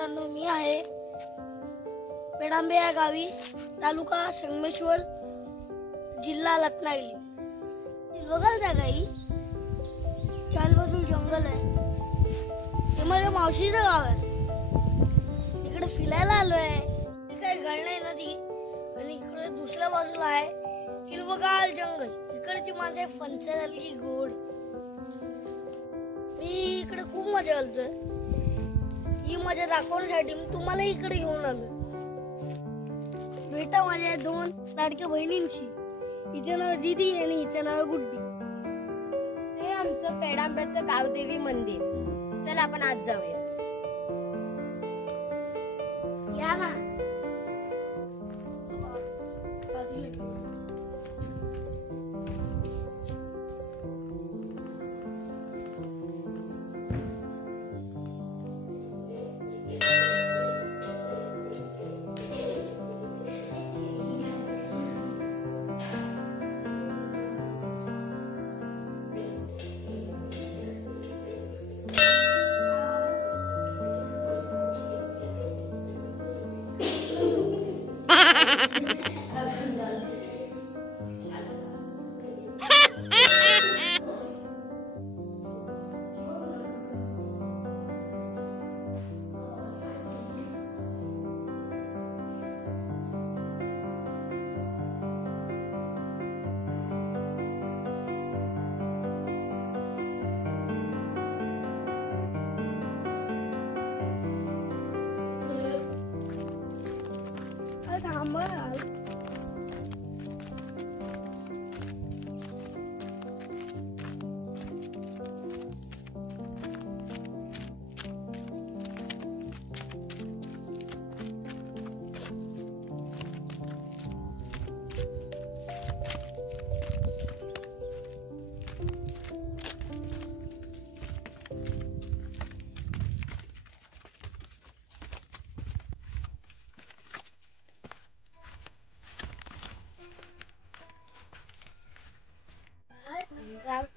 मित्रांनो, मी आहे पेडांबे या गावी, तालुका संगमेश्वर, जिल्हा रत्नागिरी. बघाल त्या गाई, चार बाजू जंगल आहे. हे माझ्या मावशीचं गाव आहे. इकडे फिरायला आलोय. काय घड नाही नदी आणि इकडे दुसऱ्या बाजूला आहे हिरवगार जंगल. इकडची माझे फणसे झाली गोड. मी इकडे खूप मजा करतोय. ही मजा दाखवण्यासाठी मी तुम्हाला इकडे घेऊन आलोय. भेटा माझ्या दोन लाडक्या बहिणींशी. हिचं नाव दीदी आणि हिचं नाव गुड्डी. हे आमचं पेडांब्याचं गावदेवी मंदिर. चला आपण आज जाऊया. या ना.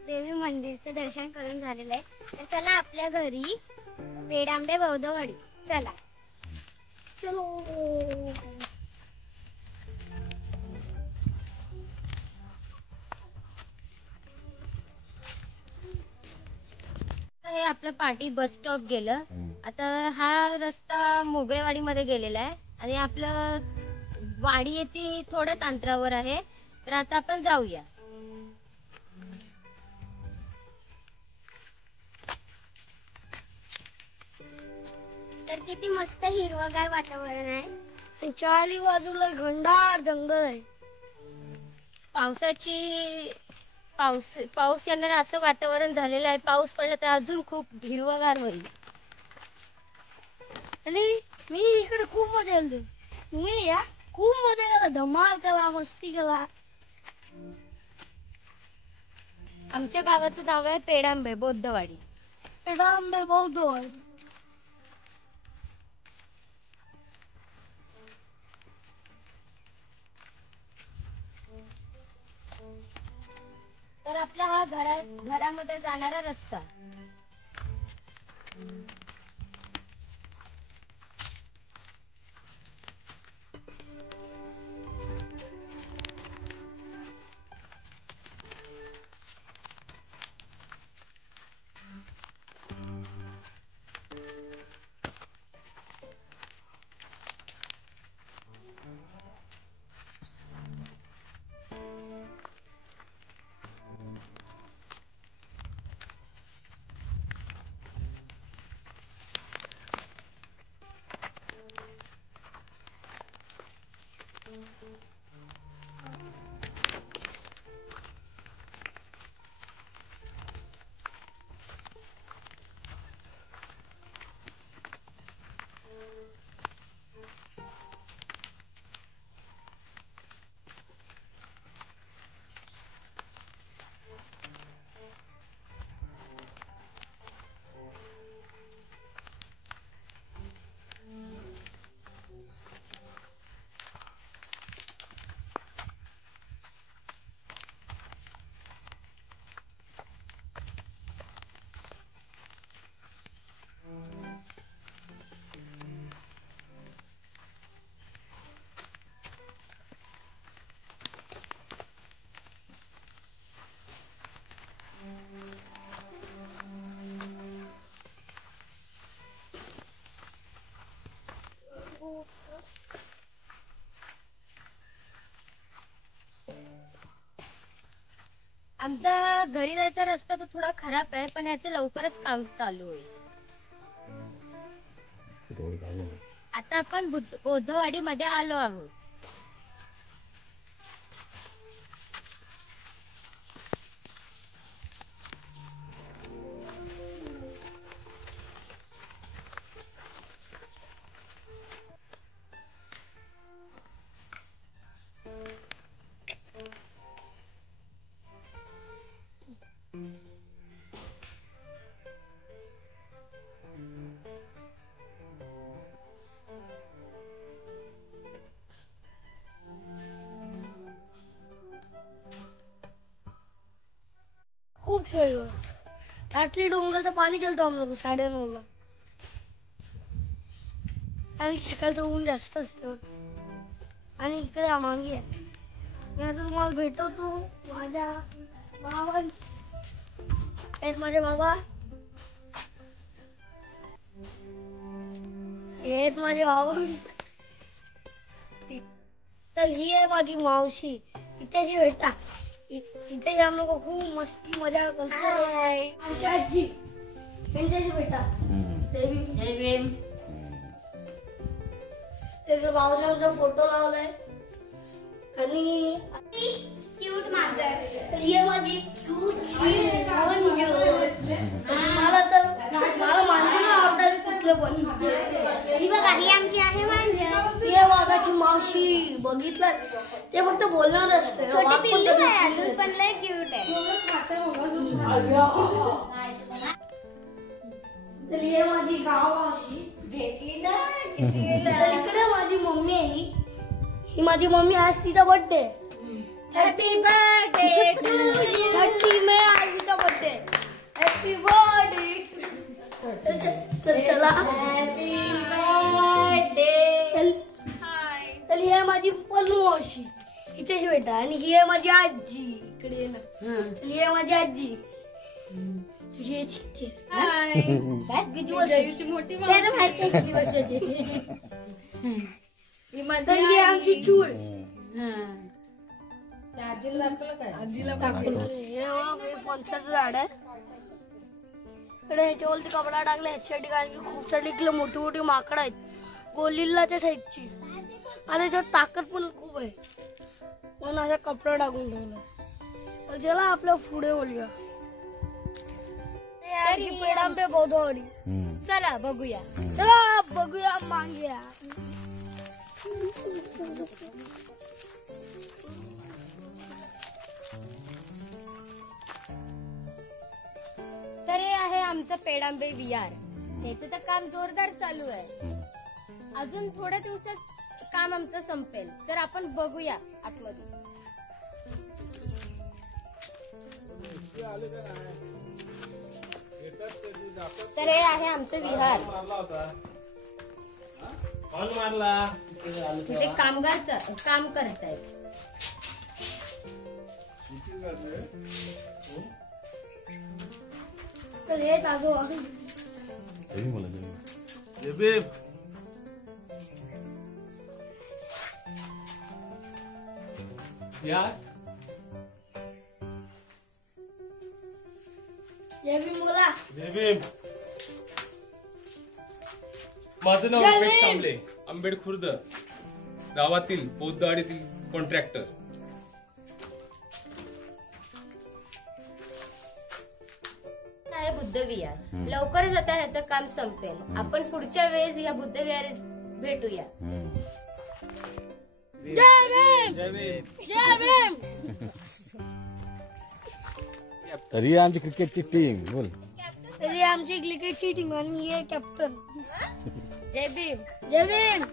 देवी मंदिरचं दर्शन करून झालेलं आहे. तर चला आपल्या घरी पेडांबे बौद्धवाडी. चला चलो. हे आपलं पाटी बस स्टॉप गेलं. आता हा रस्ता मोगरेवाडी मध्ये गेलेला आहे आणि आपलं वाडी येथे थोड्याच अंतरावर आहे. तर आता आपण जाऊया. तर किती मस्त हिरवगार वातावरण आहे. चारी बाजूला घनदाट जंगल आहे. पाऊस येणार असं वातावरण झालेलं आहे. पाऊस पडला तर अजून खूप हिरवगार होईल. आणि मी इकडे खूप मजा केली. तुम्ही या, खूप मजा करा, धमाल करा, मस्ती करा. आमच्या गावाचं नाव आहे पेडांबे बौद्धवाडी. पेडांबे बौद्धवाडी. तर आपला हा घरामध्ये जाणारा रस्ता. आमचा घरी जायचा रस्ता तो थोडा खराब आहे, पण याचं लवकरच काम चालू होईल. आता आपण बौद्धवाडी मध्ये आलो आहोत. खूप खेळलो. रात्री डोंगराचं पाणी खेळतो आम्ही लोक 9:30ला. आणि सकाळचं ऊन जास्त असतं. आणि इकडे मांगी आहे. मी आता तुम्हाला भेटवतो माझ्या भावांची. एक माझे बाबा, एक माझे भाऊ. तर ही आहे माझी मावशी. इथे भेटता. इथे आम्ही लोक खूप मस्ती मजा करतो. आमची आजी त्यांच्याशी भेटा. जय भीम. तिकडे बाबासाहेबांचा फोटो लावलाय. आणि क्यूट मांजर. ही आहे माझी मंजू. मला मांजर आवडतात कुठले पण. ही बघा, ही आमची आहे मांजर. ही आहे वाघाची मावशी. बघितलं ते फक्त बोलणार असते. छोटी पिल्लू आहे अजून, पण लय क्यूट आहे. तर ही आहे माझी गाव मावशी. भेटली ना इकडे माझी मम्मी आहे. ही माझी मम्मी. आज तिचा birthday. Happy birthday to you. 30 May आज तिचा बर्थडे. Happy birthday. तर चला हॅपी बर्थडे. तर ही आहे माझी पल्लू मावशी. इथेच बेटा. आणि ही आहे माझी आजी. इकडे ये ना. ही आहे माझी आजी. तुझी एज किती आहे? किती वर्षाची? मोठी माहिती किती वर्षाची. तर ही आमची चूल. आजीला हे फणसाचं झाड आहे. इकडे ह्याच्यावरती कपडा टाकला ह्याच्यासाठी, कारण की खूप सारी इकडे मोठी मोठी माकड आहेत गोलिल्लाच्या साईडची. आणि त्याच्यावर ताकद पण खूप आहे, म्हणून असा कपडा टाकून ठेवला. चला आपल्या पुढे बोलूया. पेडांबे बौद्धवाडी. चला बघूया. चला बघूया मांग्या. तर हे आहे आमचं पेडांबे विहार. त्याचं तर काम जोरदार चालू आहे. अजून थोड्या दिवसात काम आमचं संपेल. तर आपण बघूया आतमध्ये. तर हे आहे आमचं विहार. तिथे कामगार काम करतायत. तर हे ताजो बोला. माझं नाव रुपेश कांबळे, आंबेड खुर्द गावातील बौद्धवाडीतील कॉन्ट्रॅक्टर. आहे बुद्ध विहार. लवकरच आता ह्याचं काम संपेल. आपण पुढच्या वेळेस या बुद्ध विहारात भेटूया. जय भीम. जय भीम. तरी आमची क्रिकेटची टीम बोल. तरी आमची क्रिकेटची टीम आणि हे कॅप्टन. जय भीम. जय भीम.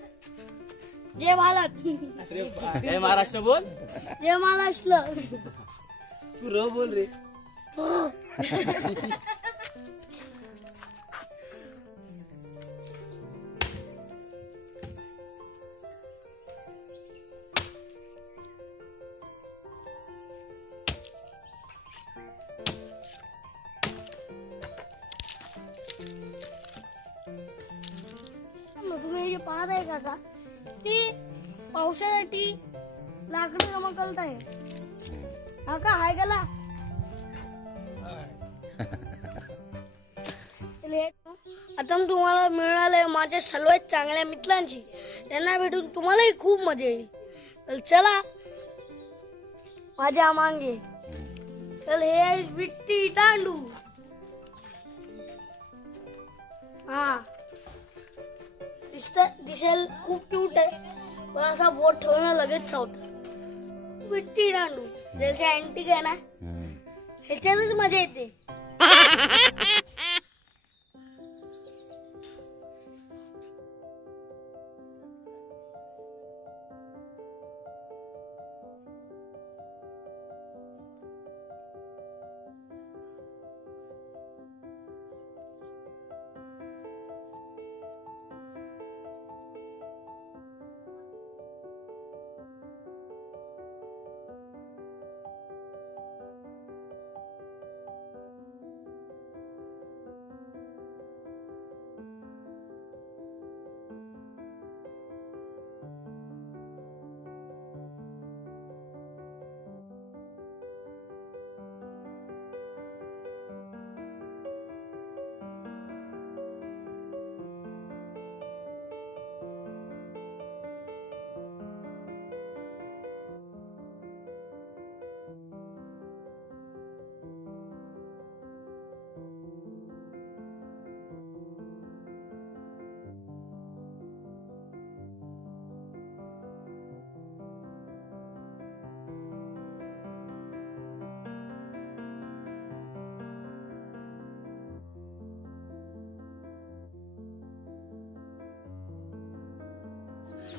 जय भारत. जय महाराष्ट्र बोल. जय महाराष्ट्र. तू र बोल रे. तुम्ही जे पाहत आहे काका, ती पावसासाठी लाकडं जमा करत आहे. काका हाय गेला. आता तुम्हाला मिळालंय माझ्या सर्वात चांगल्या मित्रांची, त्यांना भेटून तुम्हालाही खूप मजा येईल. तर चला माझ्या मागे. तर हे आहे विट्टी दांडू. हा दिसेल खूप क्यूट आहे, पण असा बोट ठेवणं लगेच चावतं. विट्टी दांडू जसे अँटिक आहे ना, ह्याच्यातच मजा येते.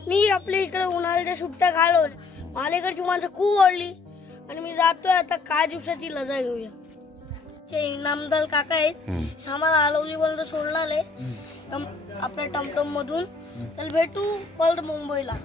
मी आपल्या इकडे उन्हाळ्याच्या सुट्ट्या घालवल्या. मला इकडची माणसं खूप आवडली आणि मी जातोय आता काही दिवसाची रजा घेऊया. इनामदार काका आहेत, आम्हाला आलवली पर्यंत सोडणार आहे आपल्या टमटम मधून. तर भेटू परत मुंबईला.